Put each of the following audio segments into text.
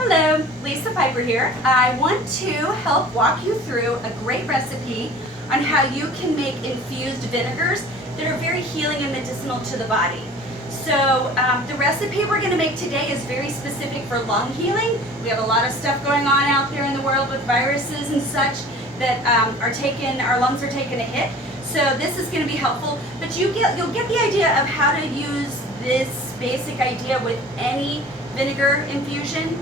Hello, Lisa Piper here. I want to help walk you through a great recipe on how you can make infused vinegars that are very healing and medicinal to the body. So the recipe we're going to make today is very specific for lung healing. We have a lot of stuff going on out there in the world with viruses and such that our lungs are taking a hit. So this is going to be helpful, but you'll get the idea of how to use this basic idea with any vinegar infusion.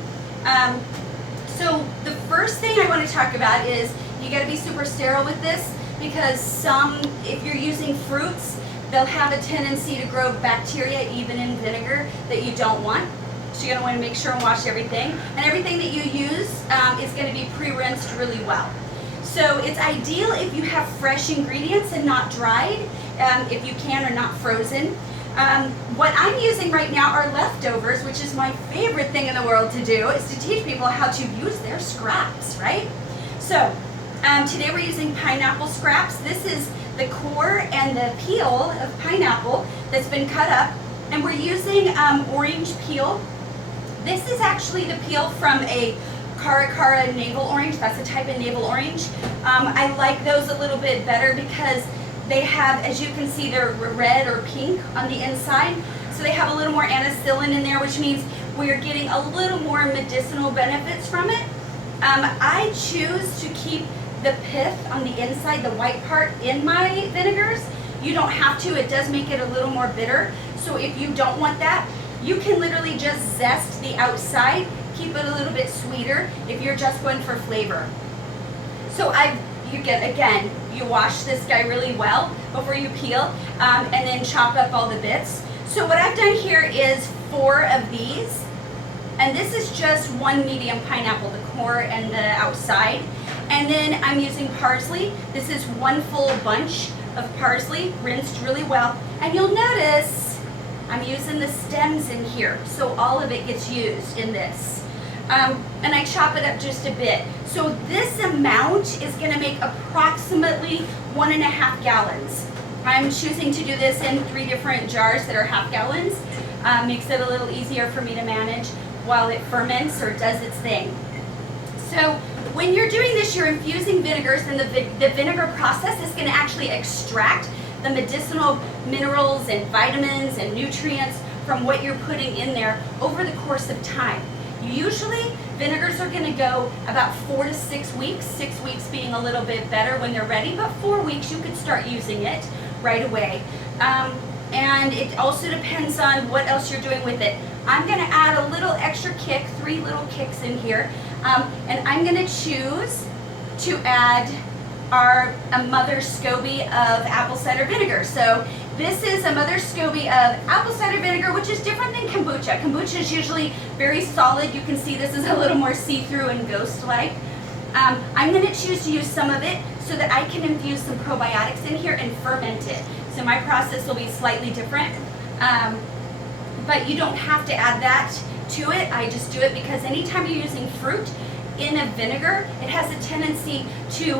So the first thing I want to talk about is you got to be super sterile with this, because if you're using fruits, they'll have a tendency to grow bacteria even in vinegar that you don't want. So you're going to want to make sure and wash everything. And everything that you use is going to be pre-rinsed really well. So it's ideal if you have fresh ingredients and not dried, if you can, or not frozen. What I'm using right now are leftovers, which is my favorite thing in the world to do, is to teach people how to use their scraps, right? So today we're using pineapple scraps. This is the core and the peel of pineapple that's been cut up, and we're using orange peel. This is actually the peel from a Cara navel orange. That's a type of navel orange. I like those a little bit better because they have, as you can see, they're red or pink on the inside. So they have a little more anicillin in there, which means we're getting a little more medicinal benefits from it. I choose to keep the pith on the inside, the white part, in my vinegars. You don't have to. It does make it a little more bitter. So if you don't want that, you can literally just zest the outside, keep it a little bit sweeter if you're just going for flavor. So you wash this guy really well before you peel, and then chop up all the bits. So what I've done here is 4 of these, and this is just one medium pineapple, the core and the outside. And then I'm using parsley. This is 1 full bunch of parsley, rinsed really well. And you'll notice I'm using the stems in here, so all of it gets used in this. And I chop it up just a bit. So this amount is going to make approximately 1.5 gallons. I'm choosing to do this in 3 different jars that are half gallons. Makes it a little easier for me to manage while it ferments or does its thing. So when you're doing this, you're infusing vinegars, and the vinegar process is going to actually extract the medicinal minerals and vitamins and nutrients from what you're putting in there over the course of time. Usually, vinegars are going to go about 4 to 6 weeks, 6 weeks being a little bit better when they're ready, but 4 weeks you could start using it right away. And it also depends on what else you're doing with it. I'm going to add a little extra kick, 3 little kicks in here, and I'm going to choose to add a Mother SCOBY of apple cider vinegar. So this is a Mother SCOBY of apple cider vinegar, which is different than kombucha. Kombucha is usually very solid. You can see this is a little more see-through and ghost-like. I'm going to choose to use some of it so that I can infuse some probiotics in here and ferment it. So my process will be slightly different, but you don't have to add that to it. I just do it because anytime you're using fruit in a vinegar, it has a tendency to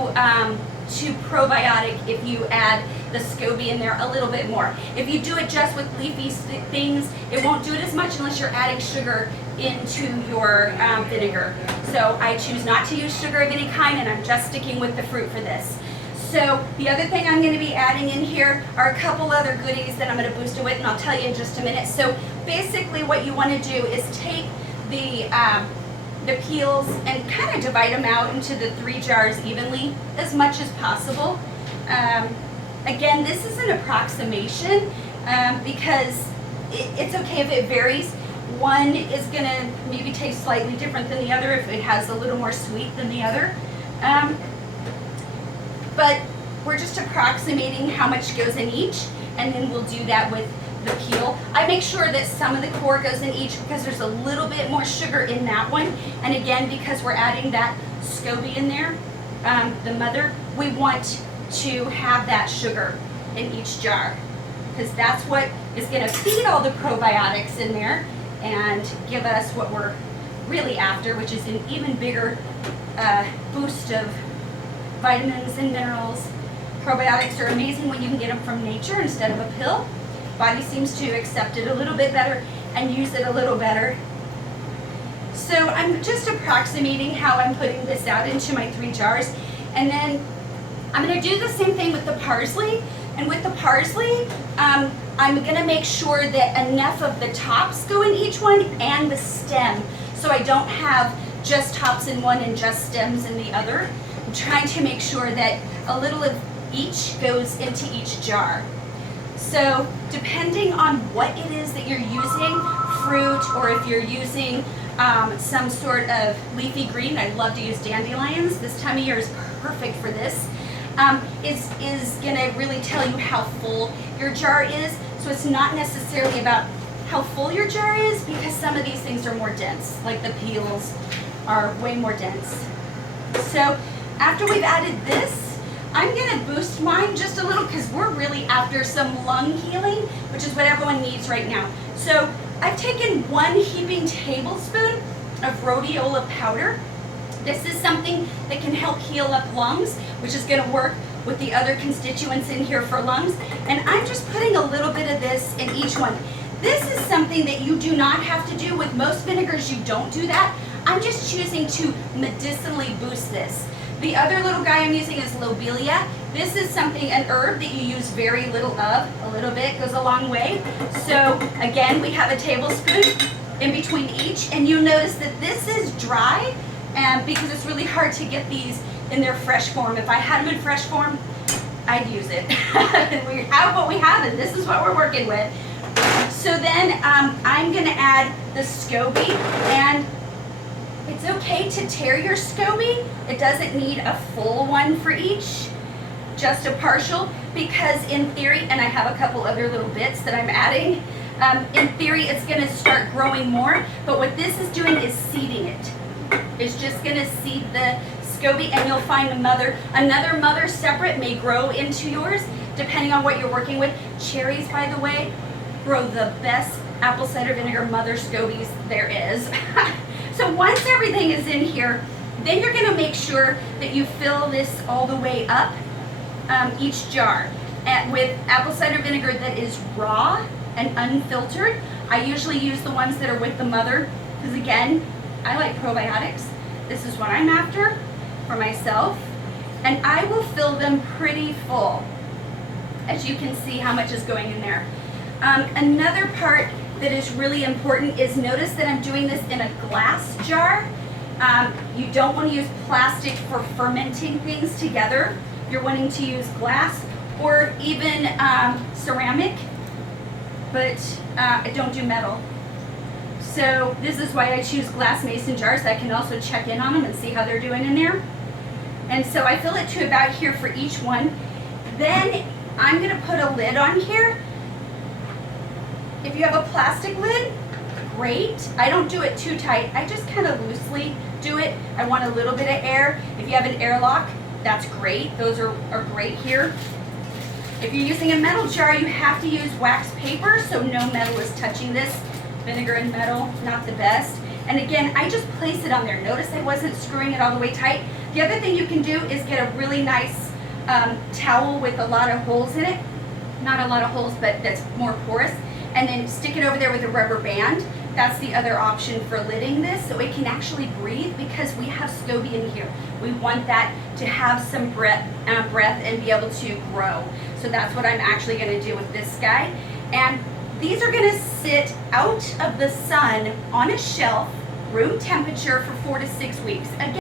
probiotic if you add the SCOBY in there a little bit more. If you do it just with leafy things, it won't do it as much unless you're adding sugar into your vinegar. So I choose not to use sugar of any kind, and I'm just sticking with the fruit for this. So the other thing I'm going to be adding in here are a couple other goodies that I'm going to boost it with, and I'll tell you in just a minute. So basically what you want to do is take the peels and kind of divide them out into the 3 jars evenly as much as possible. Again, this is an approximation because it's okay if it varies. One is going to maybe taste slightly different than the other if it has a little more sweet than the other. But we're just approximating how much goes in each, and then we'll do that with the peel. I make sure that some of the core goes in each because there's a little bit more sugar in that one. And again, because we're adding that SCOBY in there, the mother, we want to have that sugar in each jar because that's what is going to feed all the probiotics in there and give us what we're really after, which is an even bigger boost of vitamins and minerals. Probiotics are amazing when you can get them from nature instead of a pill. Body seems to accept it a little bit better and use it a little better. So I'm just approximating how I'm putting this out into my 3 jars. And then I'm gonna do the same thing with the parsley. And with the parsley, I'm gonna make sure that enough of the tops go in each one and the stem, so I don't have just tops in one and just stems in the other. I'm trying to make sure that a little of each goes into each jar. So depending on what it is that you're using, fruit, or if you're using some sort of leafy green, I love to use dandelions. This time of year is perfect for this. Is gonna really tell you how full your jar is. So it's not necessarily about how full your jar is, because some of these things are more dense, like the peels are way more dense. So after we've added this, I'm gonna boost mine just a little because we're really after some lung healing, which is what everyone needs right now. So I've taken 1 heaping tablespoon of rhodiola powder. This is something that can help heal up lungs, which is gonna work with the other constituents in here for lungs. And I'm just putting a little bit of this in each one. This is something that you do not have to do. With most vinegars, you don't do that. I'm just choosing to medicinally boost this. The other little guy I'm using is Lobelia. This is something, an herb that you use very little of. A little bit goes a long way. So again, we have a tablespoon in between each, and you'll notice that this is dry, because it's really hard to get these in their fresh form. If I had them in fresh form, I'd use it. We have what we have, and this is what we're working with. So then I'm gonna add the SCOBY, and it's okay to tear your SCOBY. It doesn't need a full one for each, just a partial, because in theory, and I have a couple other little bits that I'm adding, in theory it's gonna start growing more, but what this is doing is seeding it. It's just gonna seed the SCOBY, and you'll find another mother separate may grow into yours, depending on what you're working with. Cherries, by the way, grow the best apple cider vinegar mother SCOBYs there is. So once everything is in here, then you're gonna make sure that you fill this all the way up, each jar, with apple cider vinegar that is raw and unfiltered. I usually use the ones that are with the mother, because again, I like probiotics. This is what I'm after for myself, and I will fill them pretty full. As you can see how much is going in there. Another part that is really important is, notice that I'm doing this in a glass jar. You don't want to use plastic for fermenting things together. You're wanting to use glass or even ceramic, but I don't do metal. So this is why I choose glass mason jars. I can also check in on them and see how they're doing in there. And so I fill it to about here for each one. Then I'm gonna put a lid on here. If you have a plastic lid, great. I don't do it too tight. I just kind of loosely do it. I want a little bit of air. If you have an airlock, that's great. Those are great here. If you're using a metal jar, you have to use wax paper, so no metal is touching this. Vinegar and metal, not the best. And again, I just place it on there. Notice I wasn't screwing it all the way tight. The other thing you can do is get a really nice towel with a lot of holes in it. Not a lot of holes, but that's more porous. And then stick it over there with a rubber band. That's the other option for lidding this, so it can actually breathe, because we have SCOBY in here. We want that to have some breath and be able to grow. So that's what I'm actually gonna do with this guy. And these are gonna sit out of the sun on a shelf, room temperature, for 4 to 6 weeks. Again,